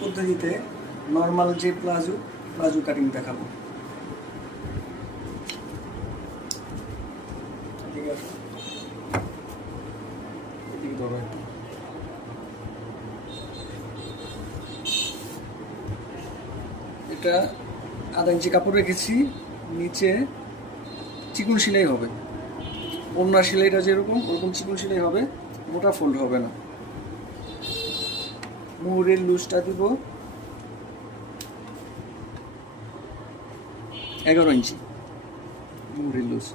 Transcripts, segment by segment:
পদ্ধতিতে নর্মাল যে palazzo cutting দেখাবো। ঠিক আছে, এদিকে ধরো একটু। এটা 1/2 ইঞ্চি কাপড় রেখেছি, নিচে চিকন সেলাই হবে, ওড়নার সেলাইটা যেরকম ওরকম চিকন সেলাই হবে, মোটা ফোল্ড হবে না। মুহুরের লুজটা দিব 11 ইঞ্চি মুহুরের লুজ।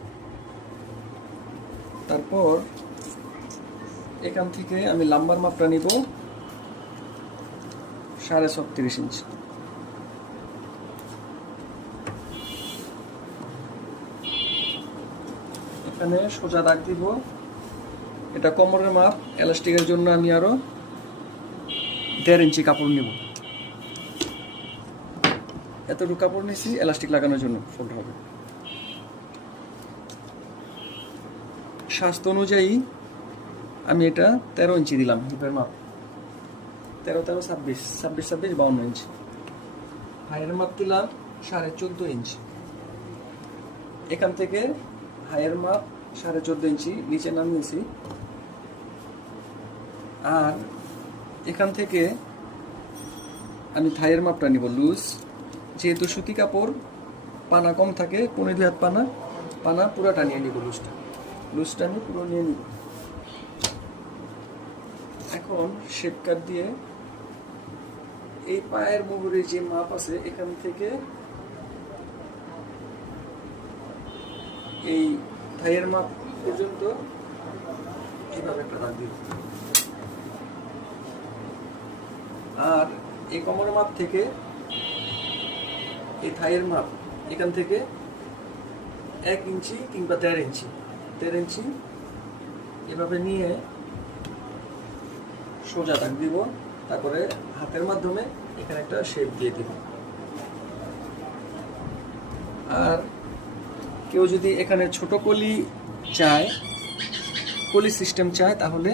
তারপর এখান থেকে আমি লাম্বার মাপটা নিব 36.5 ইঞ্চি। এখানে সোজা দাগ দিব। এটা কোমরের মাপ, এলাস্টিকের জন্য আমি আরো 1.5 ইঞ্চি কাপড় নিব। এতটুকু কাপড় নিছি এলাস্টিক লাগানোর জন্য, ফোল্ড হবে। স্বাস্থ্য অনুযায়ী আমি এটা 13 ইঞ্চি দিলাম, হিপের মাপ 13, 13, 26, 26, 26, 52 ইঞ্চি। হাইয়ের মাপ দিলাম 14.5 ইঞ্চি। এখান থেকে হাইয়ের মাপ 14.5 ইঞ্চি নিচে নামিয়েছি। আর এখান থেকে আমি থাইয়ের মাপটা নিব লুজ, যেহেতু সুতি কাপড় পানা কম থাকে, 1.5 হাত পানা পুরোটা নিয়ে নিব। লুজটা আমি পুরো নিয়ে নিব। এখন শেপ কাট দিয়ে এই পায়ের মুহুরের যে মাপ আছে এখান থেকে এই থাইয়ের মাপ পর্যন্ত এইভাবে একটা দাগ দিব। আর এই কোমরের মাপ থেকে এই থাইয়ের মাপ এখান থেকে 1 ইঞ্চি কিংবা 1.5 ইঞ্চি এভাবে নিয়ে সোজা দাগ দিব। তারপরে হাতের মাধ্যমে এখানে একটা শেপ দিয়ে দিব। আর কেউ যদি এখানে ছোট কলি চায়, কলি সিস্টেম চায়, তাহলে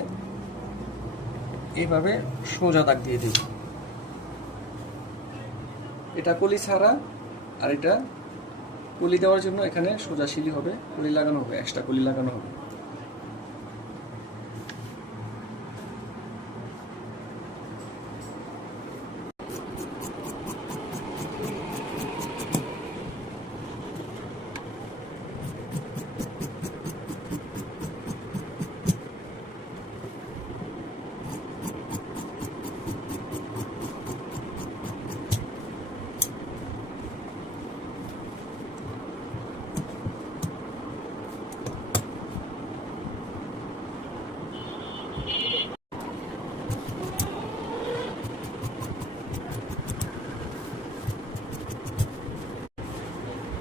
এইভাবে সোজা দাগ দিয়ে দিব। এটা কলি ছাড়া, আর এটা কলি দেওয়ার জন্য এখানে সোজা শিলি হবে, কলি লাগানো হবে, এক্সট্রা কলি লাগানো হবে।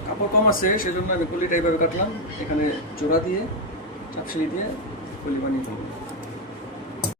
কাপড় কম আছে সেজন্য আমি কলিটা এইভাবে কাটলাম। এখানে জোড়া দিয়ে চাপসিলি দিয়ে কলি বানিয়ে দেবো।